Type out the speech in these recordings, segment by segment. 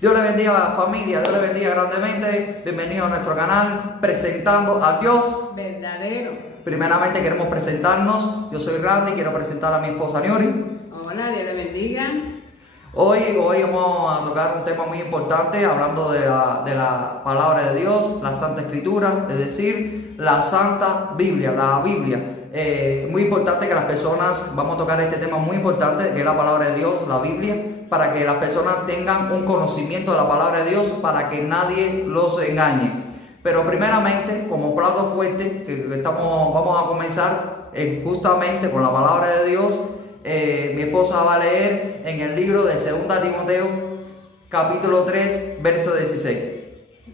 Dios le bendiga, familia, Dios le bendiga grandemente. Bienvenido a nuestro canal, presentando a Dios verdadero. Primeramente queremos presentarnos. Yo soy Randy, quiero presentar a mi esposa Niori. Hola, Dios le bendiga. Hoy vamos a tocar un tema muy importante, hablando de la palabra de Dios, la Santa Escritura, es decir, la Santa Biblia, la Biblia. Muy importante que las personas, vamos a tocar este tema muy importante, que es la palabra de Dios, la Biblia, para que las personas tengan un conocimiento de la palabra de Dios, para que nadie los engañe. Pero primeramente, como plato fuerte, vamos a comenzar justamente con la palabra de Dios. Mi esposa va a leer en el libro de 2 Timoteo, capítulo 3, verso 16.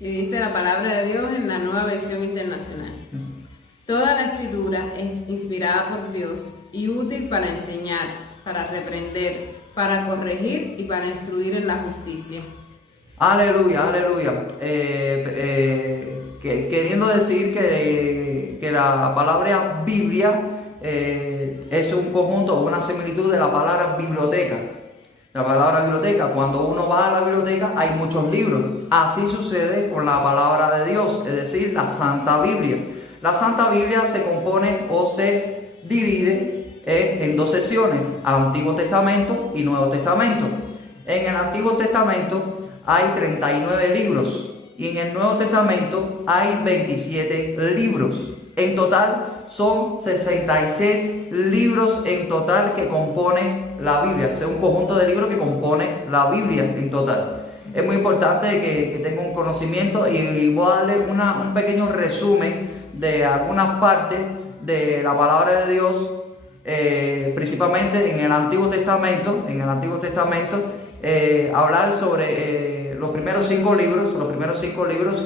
Y dice la palabra de Dios en la Nueva Versión Internacional. Toda la escritura es inspirada por Dios y útil para enseñar, para reprender, para corregir y para instruir en la justicia. Aleluya, aleluya. Queriendo decir que la palabra Biblia es un conjunto, una similitud de la palabra biblioteca. La palabra biblioteca, cuando uno va a la biblioteca hay muchos libros. Así sucede con la palabra de Dios, es decir, la Santa Biblia. La Santa Biblia se compone o se divide en dos secciones, Antiguo Testamento y Nuevo Testamento. En el Antiguo Testamento hay 39 libros y en el Nuevo Testamento hay 27 libros. En total son 66 libros en total que compone la Biblia. Es un conjunto de libros que compone la Biblia en total. Es muy importante que tenga un conocimiento y voy a darle un pequeño resumen de algunas partes de la palabra de Dios, principalmente en el Antiguo Testamento. Hablar sobre los primeros cinco libros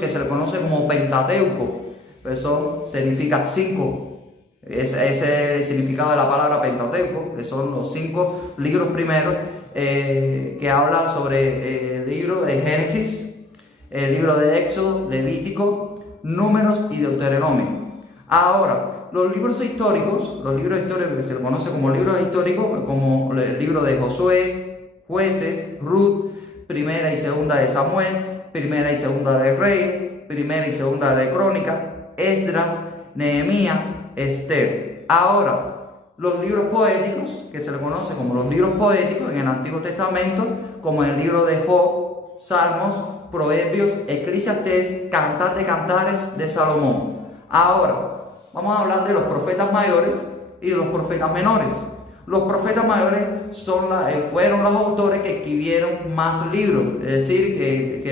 que se le conoce como Pentateuco. Eso significa 5. Ese es el significado de la palabra Pentateuco, que son los 5 libros primeros, que habla sobre el libro de Génesis, el libro de Éxodo, Levítico, Números y Deuteronomio. Ahora, los libros históricos que se le conoce como libros históricos, como el libro de Josué, Jueces, Ruth, Primera y Segunda de Samuel, Primera y Segunda de Reyes, Primera y Segunda de Crónicas, Esdras, Nehemías, Esther. Ahora, los libros poéticos, que se le conoce como los libros poéticos en el Antiguo Testamento, como el libro de Job, Salmos, Proverbios, Eclesiastés, Cantar de Cantares de Salomón. Ahora, vamos a hablar de los profetas mayores y de los profetas menores. Los profetas mayores fueron los autores que escribieron más libros, es decir, que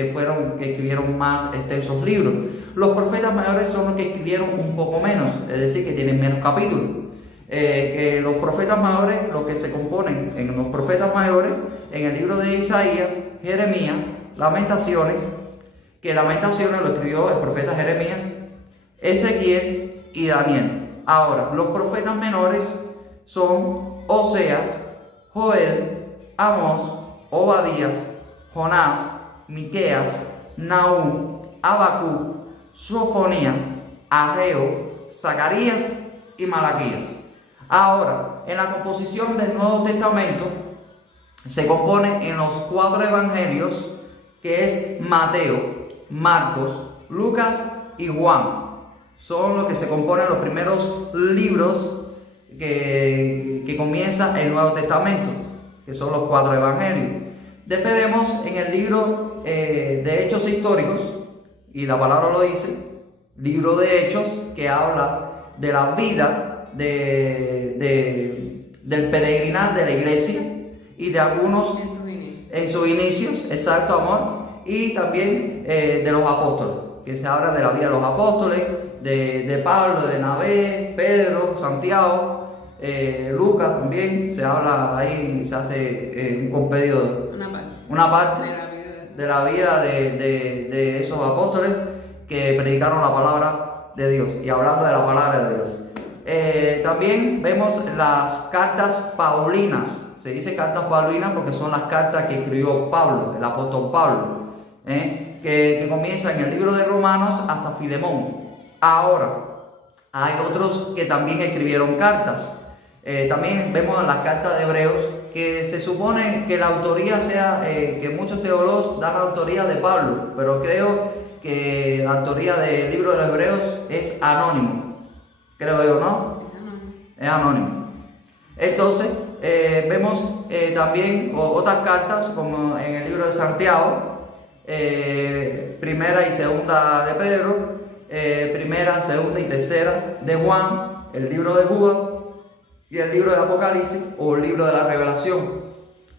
escribieron más extensos libros. Los profetas mayores son los que escribieron un poco menos, es decir, que tienen menos capítulos. Que los profetas mayores, lo que se componen en los profetas mayores, en el libro de Isaías, Jeremías, Lamentaciones, que Lamentaciones lo escribió el profeta Jeremías, Ezequiel y Daniel. Ahora, los profetas menores son Oseas, Joel, Amós, Obadías, Jonás, Miqueas, Nahum, Habacuc, Sofonías, Ageo, Zacarías y Malaquías. Ahora, en la composición del Nuevo Testamento se compone en los 4 evangelios, que es Mateo, Marcos, Lucas y Juan. Son los que se componen los primeros libros que comienza el Nuevo Testamento, que son los 4 evangelios. Después vemos en el libro de Hechos históricos, y la palabra lo dice, libro de Hechos, que habla de la vida del peregrinar de la iglesia y de algunos en sus inicios, exacto, amor, y también de los apóstoles, que se habla de la vida de los apóstoles, de Pablo, de Nabé, Pedro, Santiago, Lucas también, se habla ahí, se hace un compendio, una parte de la vida de esos apóstoles que predicaron la palabra de Dios y hablando de la palabra de Dios. También vemos las cartas paulinas. Se dice cartas paulinas porque son las cartas que escribió Pablo, el apóstol Pablo, que comienza en el libro de Romanos hasta Filemón. Ahora, hay otros que también escribieron cartas. También vemos las cartas de Hebreos, que se supone que la autoría sea, que muchos teólogos dan la autoría de Pablo, pero creo que la autoría del libro de los Hebreos es anónimo, creo yo, ¿no? Es anónimo. Entonces, vemos también otras cartas, como en el libro de Santiago, primera y segunda de Pedro, primera, segunda y tercera de Juan, el libro de Judas y el libro de Apocalipsis o el libro de la Revelación,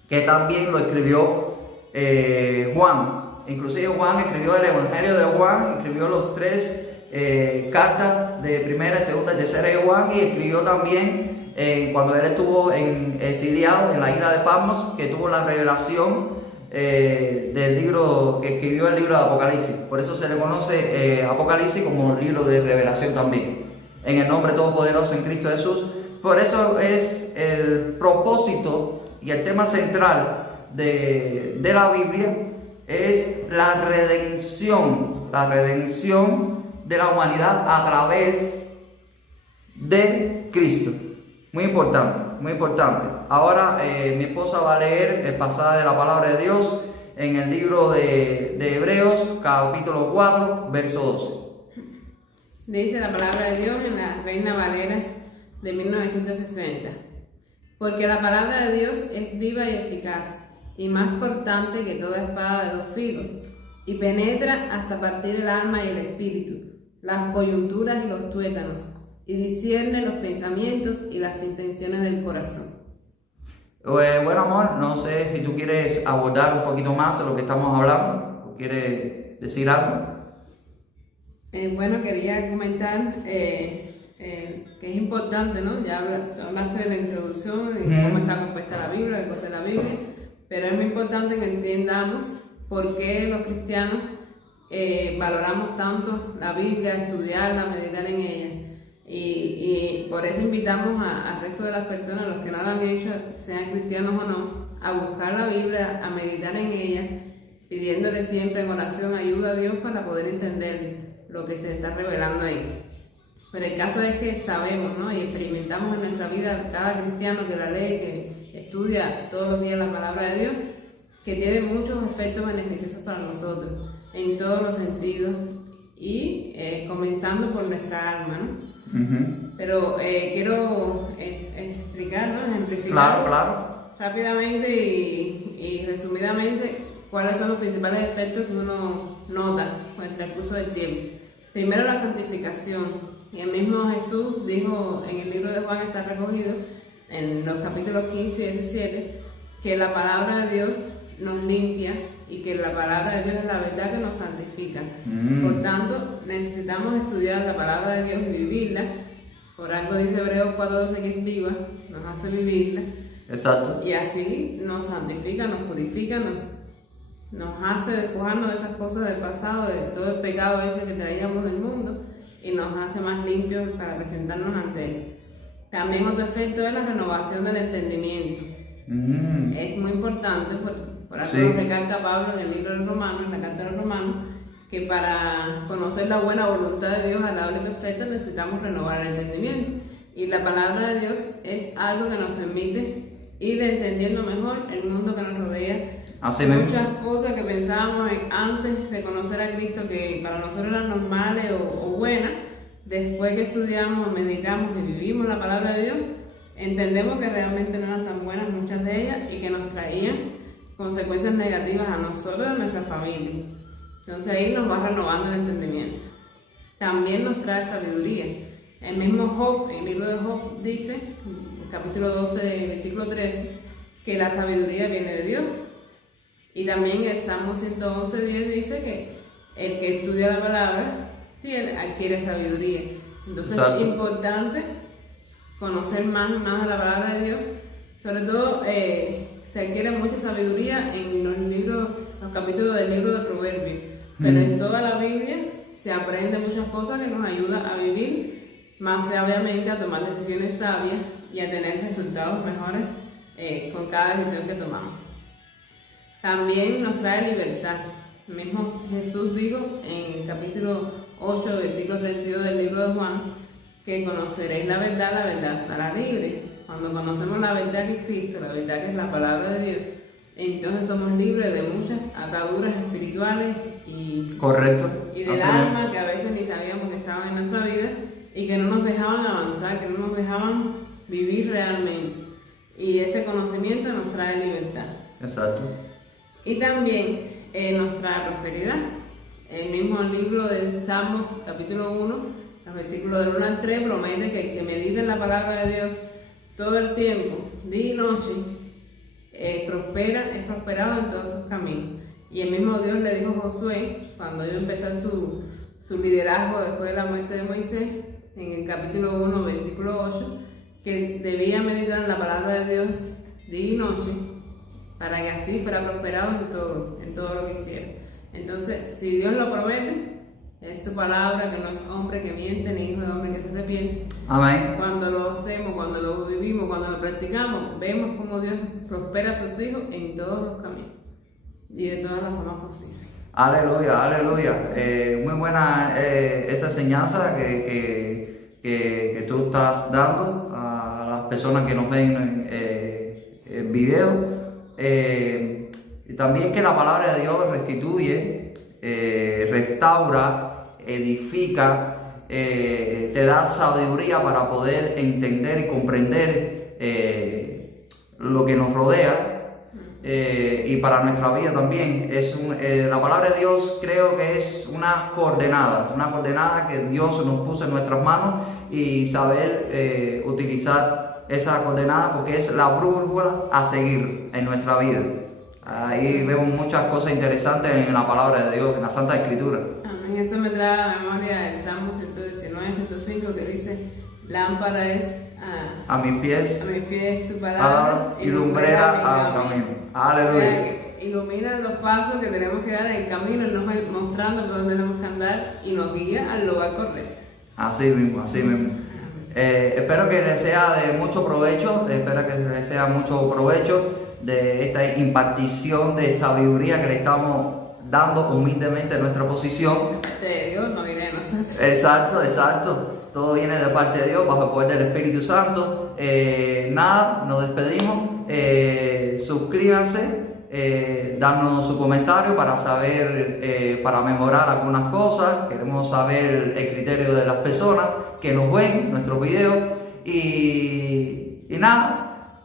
que también lo escribió Juan. Inclusive Juan escribió el Evangelio de Juan, escribió los tres cartas de primera, segunda y tercera de Juan, y escribió también cuando él estuvo exiliado en la isla de Patmos, que tuvo la revelación del libro, que escribió el libro de Apocalipsis. Por eso se le conoce Apocalipsis como libro de revelación también, en el nombre todopoderoso en Cristo Jesús. Por eso es el propósito y el tema central de la Biblia, es la redención de la humanidad a través de Cristo. Muy importante, muy importante. Ahora mi esposa va a leer el pasaje de la palabra de Dios en el libro de Hebreos, capítulo 4, verso 12. Dice la palabra de Dios en la Reina Valera de 1960. Porque la palabra de Dios es viva y eficaz, y más cortante que toda espada de dos filos, y penetra hasta partir el alma y el espíritu, las coyunturas y los tuétanos, y discierne los pensamientos y las intenciones del corazón. Bueno, amor, no sé si tú quieres abordar un poquito más de lo que estamos hablando, o quieres decir algo. Bueno, quería comentar que es importante, ¿no? Ya hablaste de la introducción y cómo está compuesta la Biblia, de qué cosa es la Biblia, pero es muy importante que entendamos por qué los cristianos valoramos tanto la Biblia, estudiarla, meditar en ella. Y por eso invitamos al resto de las personas, los que no lo han hecho, sean cristianos o no, a buscar la Biblia, a meditar en ella, pidiéndole siempre en oración ayuda a Dios para poder entender lo que se está revelando ahí. Pero el caso es que sabemos, ¿no? Y experimentamos en nuestra vida, cada cristiano que la lee, que estudia todos los días la palabra de Dios, que tiene muchos efectos beneficiosos para nosotros, en todos los sentidos, y comenzando por nuestra alma, ¿no? Pero quiero explicar, ¿no? Ejemplificar rápidamente y resumidamente cuáles son los principales efectos que uno nota con el transcurso del tiempo. Primero, la santificación. Y el mismo Jesús dijo en el libro de Juan, está recogido en los capítulos 15 y 17, que la palabra de Dios nos limpia y que la palabra de Dios es la verdad que nos santifica. Por tanto, necesitamos estudiar la palabra de Dios y vivirla. Por algo dice Hebreos 4:12 que es viva, nos hace vivirla. Exacto. Y así nos santifica, nos purifica, nos hace despojarnos de esas cosas del pasado, de todo el pecado ese que traíamos del mundo, y nos hace más limpios para presentarnos ante Él. También otro efecto es la renovación del entendimiento. Es muy importante, por algo nos recalca Pablo en el libro de Romanos, en la carta de los Romanos, que para conocer la buena voluntad de Dios, agradable y perfecta, necesitamos renovar el entendimiento. Y la palabra de Dios es algo que nos permite ir entendiendo mejor el mundo que nos rodea. Así Muchas cosas que pensábamos antes de conocer a Cristo que para nosotros eran normales o buenas, después que estudiamos, meditamos y vivimos la palabra de Dios, entendemos que realmente no eran tan buenas muchas de ellas y que nos traían consecuencias negativas a nosotros y a nuestra familia. Entonces ahí nos va renovando el entendimiento. También nos trae sabiduría. El mismo Job, en el libro de Job, dice, capítulo 12, versículo 13, que la sabiduría viene de Dios. Y también el Salmo 111:10 dice que el que estudia la palabra adquiere sabiduría. Entonces es importante conocer más y más de la palabra de Dios. Sobre todo se adquiere mucha sabiduría en los capítulos del libro de Proverbios. Pero en toda la Biblia se aprende muchas cosas que nos ayudan a vivir más sabiamente, a tomar decisiones sabias y a tener resultados mejores con cada decisión que tomamos. También nos trae libertad. El mismo Jesús dijo en el capítulo 8, versículo 32 del libro de Juan, que conoceréis la verdad os hará libre. Cuando conocemos la verdad que es Cristo, la verdad que es la palabra de Dios, entonces somos libres de muchas ataduras espirituales y Correcto. del alma que a veces ni sabíamos que estaban en nuestra vida y que no nos dejaban avanzar, que no nos dejaban vivir realmente. Y ese conocimiento nos trae libertad. Exacto. Y también nos trae prosperidad. El mismo libro de Salmos, capítulo 1, los versículos del 1 al 3, promete que el que medita en la palabra de Dios todo el tiempo, día y noche, es prosperado en todos sus caminos. Y el mismo Dios le dijo a Josué, cuando iba a empezar su liderazgo después de la muerte de Moisés, en el capítulo 1, versículo 8, que debía meditar en la palabra de Dios día y noche, para que así fuera prosperado en todo lo que hiciera. Entonces, si Dios lo promete, es su palabra, que no es hombre que miente, ni hijo de hombre que se arrepiente. Amén. Cuando lo hacemos, cuando lo vivimos, cuando lo practicamos, vemos cómo Dios prospera a sus hijos en todos los caminos y de todas las formas posibles. Aleluya, aleluya. Muy buena esa enseñanza que tú estás dando a las personas que nos ven en video. Y también que la palabra de Dios restituye, restaura, edifica, te da sabiduría para poder entender y comprender lo que nos rodea. Y para nuestra vida también la palabra de Dios creo que es una coordenada que Dios nos puso en nuestras manos, y saber utilizar esa coordenada, porque es la brújula a seguir en nuestra vida. Ahí vemos muchas cosas interesantes en la palabra de Dios, en la Santa Escritura. Amén. Eso me trae a la memoria el Salmo 119, 105, que dice: lámpara es a mis pies tu palabra y lumbrera al camino. Aleluya. O sea, que ilumina los pasos que tenemos que dar en el camino, nos va mostrando por dónde tenemos que andar y nos guía al lugar correcto. Así mismo, así mismo. Espero que les sea de mucho provecho, de esta impartición de sabiduría que le estamos dando humildemente en nuestra posición. De Dios, no viene de nosotros. Exacto. Todo viene de parte de Dios, bajo el poder del Espíritu Santo. Nos despedimos. Suscríbanse, danos su comentario para saber, para mejorar algunas cosas. Queremos saber el criterio de las personas que nos ven nuestros videos. Y nada,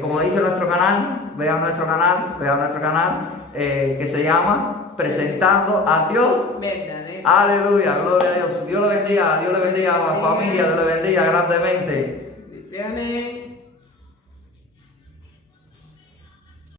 como dice nuestro canal, vean nuestro canal que se llama Presentando a Dios Verdadero. Aleluya, gloria a Dios. Dios le bendiga a la familia, Dios le bendiga grandemente. Bendiciones.